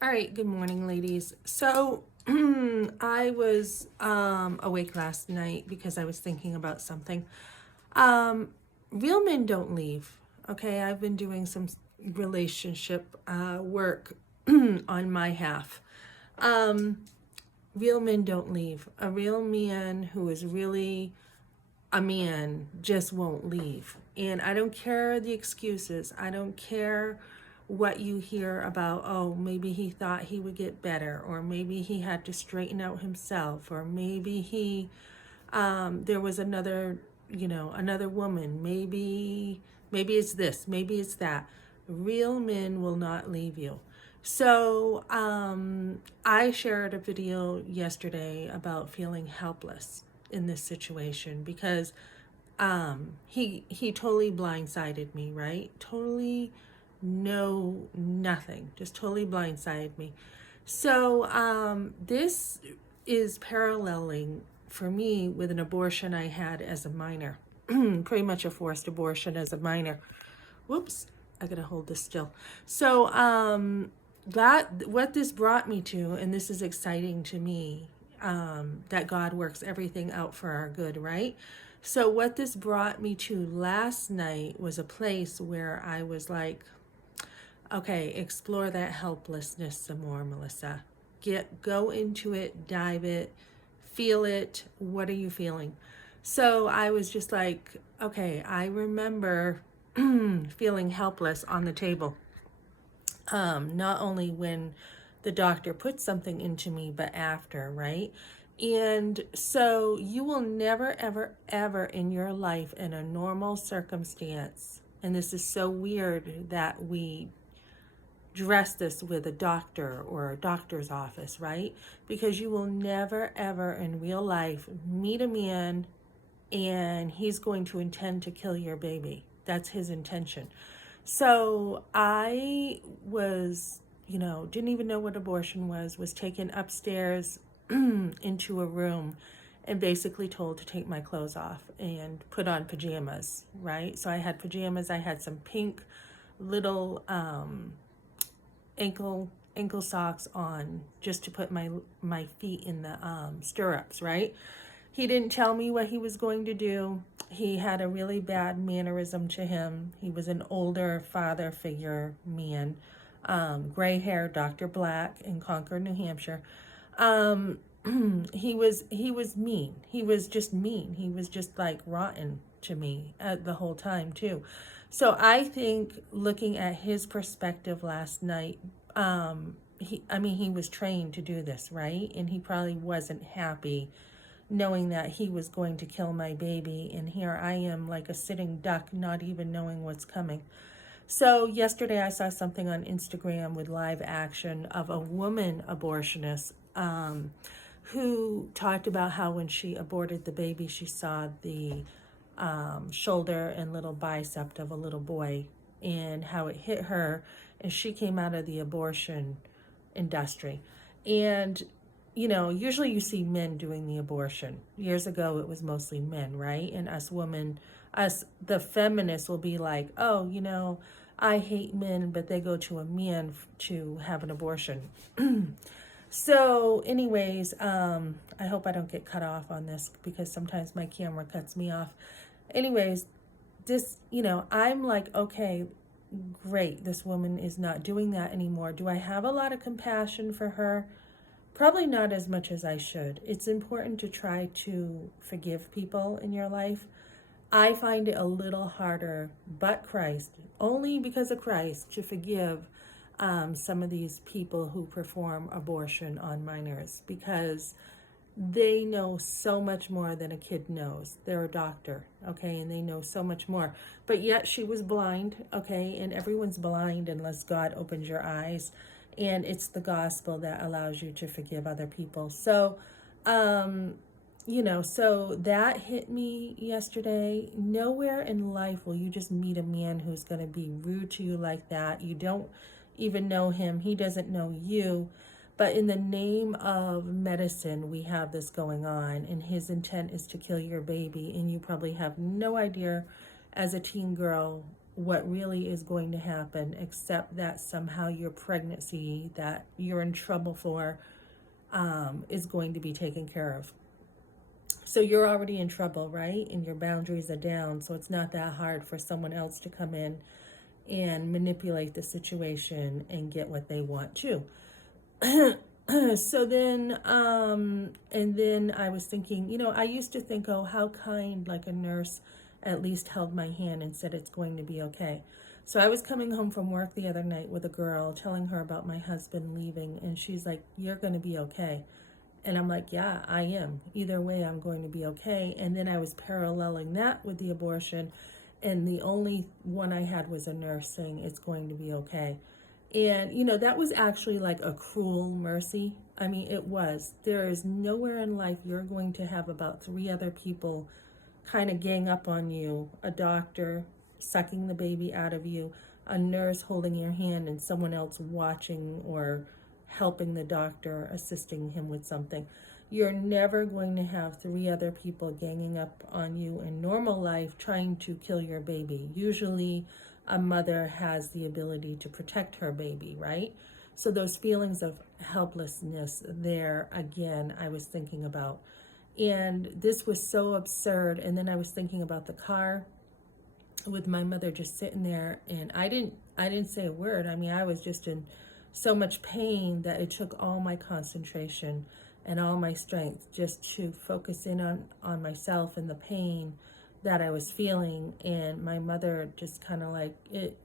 All right, good morning, ladies. So I was awake last night because I was thinking about something. Um, Real men don't leave. Okay, I've been doing some relationship work on my half. Um, Real men don't leave. A real man who is really a man just won't leave. And I don't care the excuses. I don't care what you hear about, oh, maybe he thought he would get better, or maybe he had to straighten out himself, or maybe there was another woman. Maybe it's this, maybe it's that. Real men will not leave you. So I shared a video yesterday about feeling helpless in this situation because he totally blindsided me, right? Totally nothing, just totally blindsided me. So this is paralleling for me with an abortion I had as a minor. Pretty much a forced abortion as a minor. Whoops, I gotta hold this still. So that what this brought me to, and this is exciting to me, that God works everything out for our good, right? So what this brought me to last night was a place where I was like, okay, explore that helplessness some more, Melissa. Go into it, dive it, feel it. What are you feeling? So I was just like, okay, I remember feeling helpless on the table. Not only when the doctor put something into me, but after, right? And so you will never, ever, ever in your life in a normal circumstance, and this is so weird that we dress this with a doctor or a doctor's office, right? Because you will never, ever in real life meet a man and he's going to intend to kill your baby. That's his intention. So I was, didn't even know what abortion was taken upstairs into a room and basically told to take my clothes off and put on pajamas, right? So I had pajamas, I had some pink little ankle socks on just to put my feet in the stirrups, right? He didn't tell me what he was going to do. He had a really bad mannerism to him. He was an older father figure man, gray hair, Dr. Black in Concord, New Hampshire. Um, he was mean. He was just mean. He was just like rotten to me the whole time too. So I think looking at his perspective last night, he was trained to do this, right? And he probably wasn't happy knowing that he was going to kill my baby. And here I am like a sitting duck, not even knowing what's coming. So yesterday I saw something on Instagram with live action of a woman abortionist who talked about how when she aborted the baby, she saw the shoulder and little bicep of a little boy and how it hit her, and she came out of the abortion industry. And usually you see men doing the abortion. Years ago, it was mostly men, right? And us women, the feminists will be like, oh, I hate men, but they go to a man to have an abortion. So, anyways, I hope I don't get cut off on this because sometimes my camera cuts me off. Anyways, I'm like, okay, great, this woman is not doing that anymore. Do I have a lot of compassion for her? Probably not as much as I should. It's important to try to forgive people in your life. I find it a little harder, but Christ, only because of Christ, to forgive some of these people who perform abortion on minors because they know so much more than a kid knows. They're a doctor, okay, and they know so much more. But yet she was blind, okay, and everyone's blind unless God opens your eyes. And it's the gospel that allows you to forgive other people. So, so that hit me yesterday. Nowhere in life will you just meet a man who's going to be rude to you like that. You don't even know him. He doesn't know you. But in the name of medicine, we have this going on, and his intent is to kill your baby, and you probably have no idea as a teen girl what really is going to happen, except that somehow your pregnancy that you're in trouble for is going to be taken care of. So you're already in trouble, right? And your boundaries are down. So it's not that hard for someone else to come in and manipulate the situation and get what they want too. So then, and then I was thinking, I used to think, oh, how kind, like a nurse at least held my hand and said it's going to be okay. So I was coming home from work the other night with a girl, telling her about my husband leaving, and she's like, you're going to be okay. And I'm like, yeah, I am. Either way, I'm going to be okay. And then I was paralleling that with the abortion, and the only one I had was a nurse saying it's going to be okay. And, that was actually like a cruel mercy. I mean, it was. There is nowhere in life you're going to have about 3 other people kind of gang up on you: a doctor sucking the baby out of you, a nurse holding your hand, and someone else watching or helping the doctor, assisting him with something. You're never going to have 3 other people ganging up on you in normal life trying to kill your baby. Usually a mother has the ability to protect her baby, right? So those feelings of helplessness there, again, I was thinking about. And this was so absurd. And then I was thinking about the car with my mother just sitting there, and I didn't say a word. I mean, I was just in so much pain that it took all my concentration and all my strength just to focus in on myself and the pain that I was feeling. And my mother just kind of like it,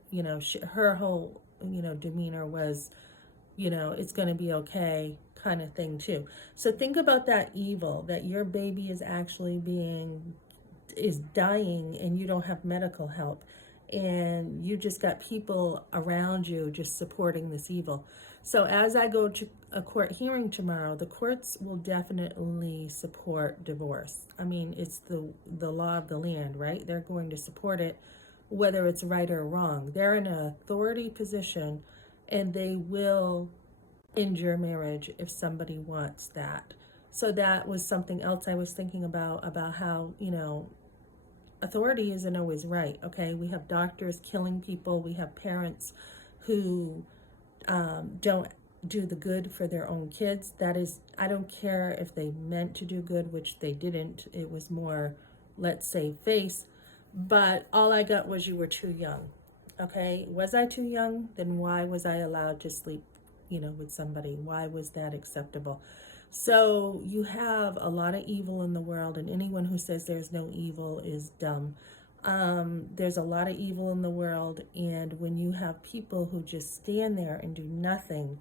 her whole, demeanor was, it's going to be okay kind of thing too. So think about that evil, that your baby is actually is dying and you don't have medical help, and you just got people around you just supporting this evil. So as I go to a court hearing tomorrow, the courts will definitely support divorce. I mean, it's the law of the land, right? They're going to support it, whether it's right or wrong. They're in an authority position, and they will end your marriage if somebody wants that. So that was something else I was thinking about how, authority isn't always right, okay? We have doctors killing people. We have parents who don't do the good for their own kids. That is, I don't care if they meant to do good, which they didn't. It was more, let's say, face. But all I got was you were too young, okay? Was I too young? Then why was I allowed to sleep, with somebody? Why was that acceptable? So you have a lot of evil in the world, and anyone who says there's no evil is dumb. There's a lot of evil in the world, and when you have people who just stand there and do nothing,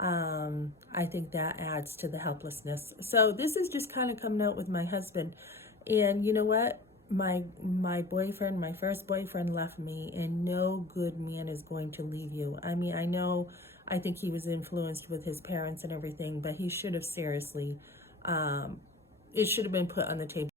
I think that adds to the helplessness. So this is just kind of coming out with my husband, and you know what? My boyfriend, my first boyfriend, left me, and no good man is going to leave you. I mean, I think he was influenced with his parents and everything, but he should have seriously, it should have been put on the table.